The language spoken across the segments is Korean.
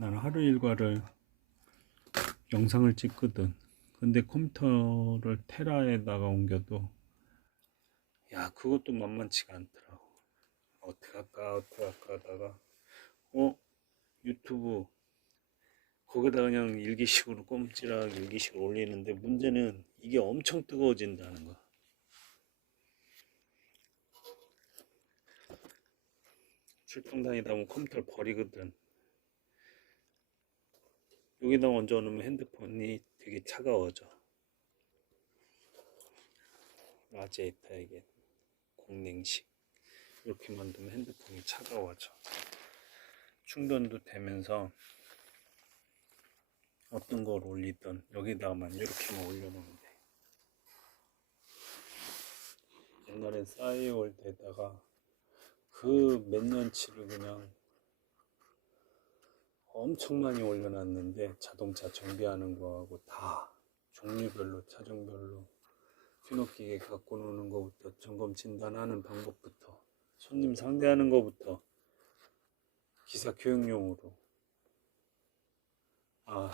나는 하루 일과를 영상을 찍거든. 근데 컴퓨터를 테라에다가 옮겨도 야 그것도 만만치가 않더라고. 어떻게 할까 어떻게 할까 하다가 어 유튜브 거기다 그냥 일기식으로 꼼지락 일기식으로 올리는데 문제는 이게 엄청 뜨거워진다는 거. 출장 다니다 보면 컴퓨터를 버리거든. 여기다 얹어 놓으면 핸드폰이 되게 차가워져. 라제이타 이게 공냉식 이렇게 만들면 핸드폰이 차가워져. 충전도 되면서 어떤 걸 올리든 여기다만 이렇게만 올려놓으면 돼. 옛날엔 싸이월드에다가 그 몇 년치를 그냥 엄청 많이 올려놨는데 자동차 정비하는 거하고 다 종류별로 차종별로 피노기계 갖고 노는 거부터 점검 진단하는 방법부터 손님 상대하는 거부터 기사 교육용으로. 아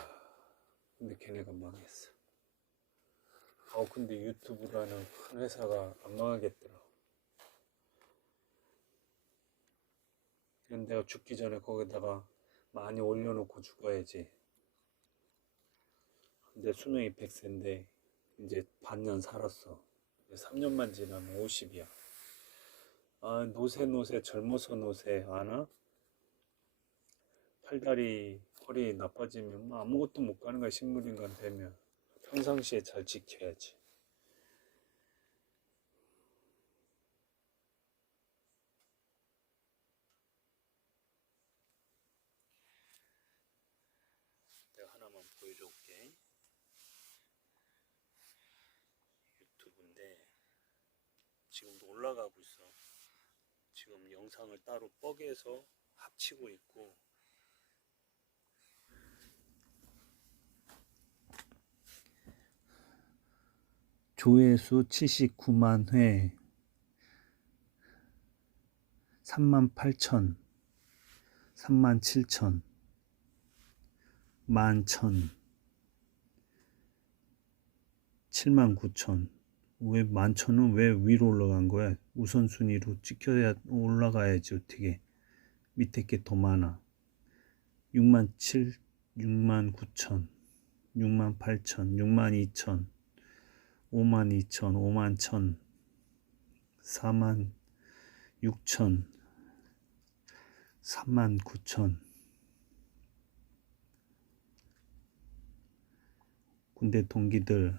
근데 걔네가 망했어. 어 근데 유튜브라는 큰 회사가 안 망하겠더라. 그럼 내가 죽기 전에 거기다가 많이 올려놓고 죽어야지. 근데 수능이 100세인데 이제 반년 살았어. 3년만 지나면 50이야. 아 노세 노세 젊어서 노세 아나? 팔다리 허리 나빠지면 뭐 아무것도 못 가는 거야 식물인간 되면 평상시에 잘 지켜야지. 내가 하나만 보여줄게. 유튜브인데 지금도 올라가고 있어. 지금 영상을 따로 뻐개서 합치고 있고. 조회수 79만 회. 3만 8천. 3만 7천. 만천, 칠만 구천. 왜 만천은 왜 위로 올라간 거야? 우선순위로 찍혀야 올라가야지 어떻게? 밑에 게 더 많아. 6만 칠, 6만 구천, 6만 팔천, 6만 이천, 5만 이천, 5만 천, 4만 육천, 3만 구천. 군대 동기들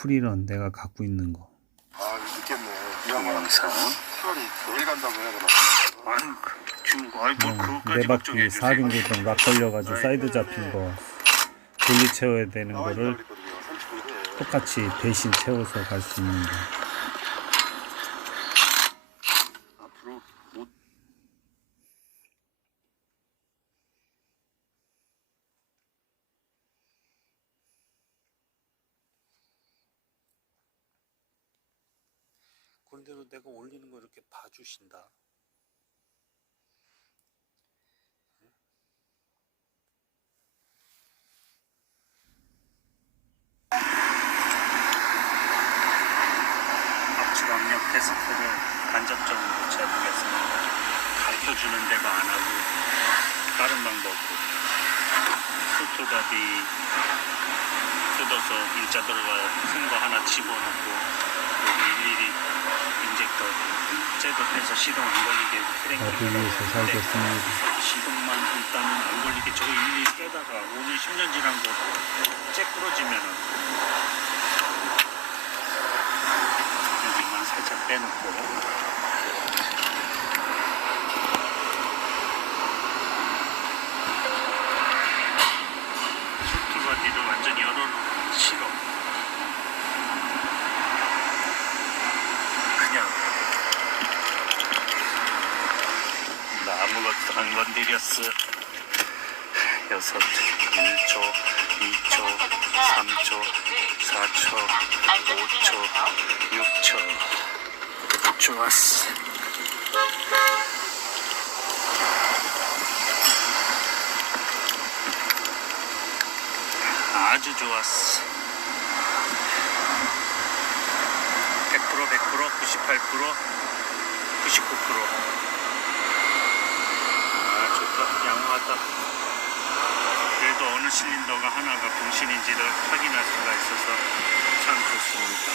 프리런 내가 갖고 있는 거 아 늦겠네. 영상. 시간이 내일 간다고 해야 되나? 아유 지금 아이 뭘 그것까지 네 바퀴 걱정해 주세요. 4륜 막 걸려가지고 사이드 잡힌 거 분리 채워야 되는 나와 있다 거를 그랬거든요. 30분 후에. 똑같이 대신 채워서 갈 수 있는 거 앞으로 못 그런데도 내가 올리는 거 이렇게 봐주신다 압축 압력 테스트를 간접적으로 해보겠습니다. 가르쳐 주는 데가 안 하고 다른 방법으로 소토바디 뜯어서 일자 들어가 큰 거 하나 집어넣고 여기 일일이 인젝터 셋업해서 시동 안 걸리게 크랭킹 위해서 살겠습니다. 시동만 일단은 안 걸리게 저거 일일이 떼다가 5년 10년 지난 거째 부러지면은 여기만 살짝 빼놓고 슈트바디를 완전히 열어놓으면 싫어 그냥 나 아무것도 안 건드렸어 여섯 1초 2초 4초, 5초, 6초. 좋았어. 아주 좋았어. 100%, 100%, 98%, 99%. 아, 좋다. 양호하다. 어느 실린더가 하나가 병신인지를 확인할 수가 있어서 참 좋습니다.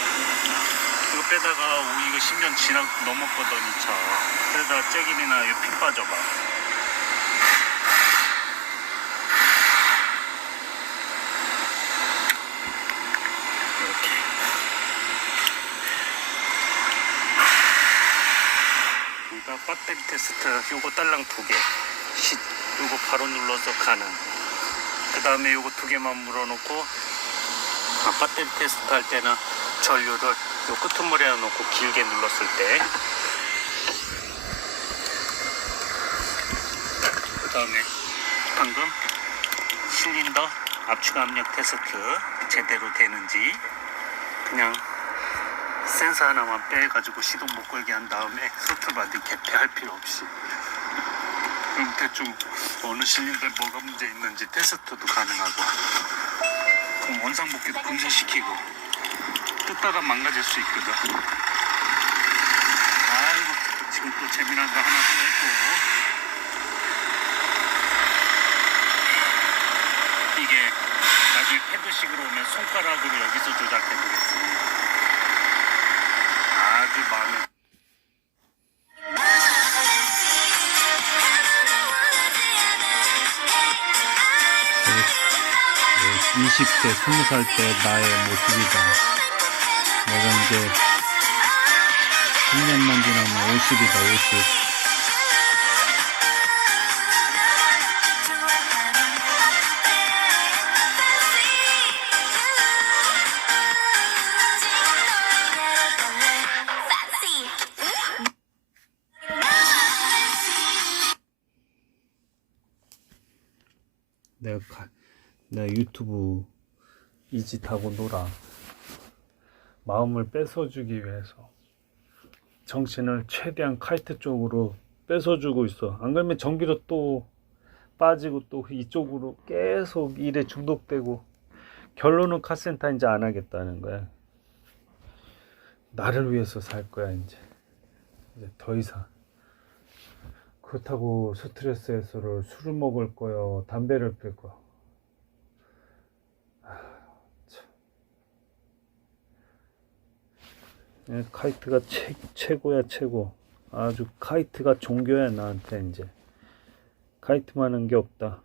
이거 빼다가 오, 이거 10년 지나 넘었거든 이 차. 그러다 잭인이나 이핀 빠져봐. 우리가 배터리 테스트 요거 딸랑 두 개. 시, 요거 바로 눌러서 가는. 그 다음에 요거 두 개만 물어놓고 아, 배터리 테스트 할 때는 전류를 요 끄트머리에 놓고 길게 눌렀을 때. 그 다음에 방금 실린더 압축 압력 테스트 제대로 되는지 그냥 센서 하나만 빼가지고 시동 못 걸게 한 다음에 소트 바디 개폐할 필요 없이 그럼 대충 어느 실린더에 뭐가 문제 있는지 테스트도 가능하고 그럼 원상복귀도 분쇄시키고 뜯다가 망가질 수 있거든. 아이고 지금 또 재미난 거 하나 또 했고. 이게 나중에 패드식으로 오면 손가락으로 여기서 조작해 보겠습니다. 아주 많은 20대, 20살 때 나의 모습이다. 내가 이제 10년만 지나면 50이다, 50. 내가 가, 내가 유튜브 이 짓 하고 놀아. 마음을 뺏어주기 위해서 정신을 최대한 카이트 쪽으로 뺏어주고 있어. 안 그러면 전기로 또 빠지고 또 이쪽으로 계속 일에 중독되고 결론은 카센터 이제 안 하겠다는 거야. 나를 위해서 살 거야 이제. 이제 더 이상. 그렇다고 스트레스 해소를 술을 먹을 거요, 담배를 필 거요. 아, 참. 예, 카이트가 최, 최고야 최고. 아주 카이트가 종교야 나한테 이제. 카이트만 한 게 없다.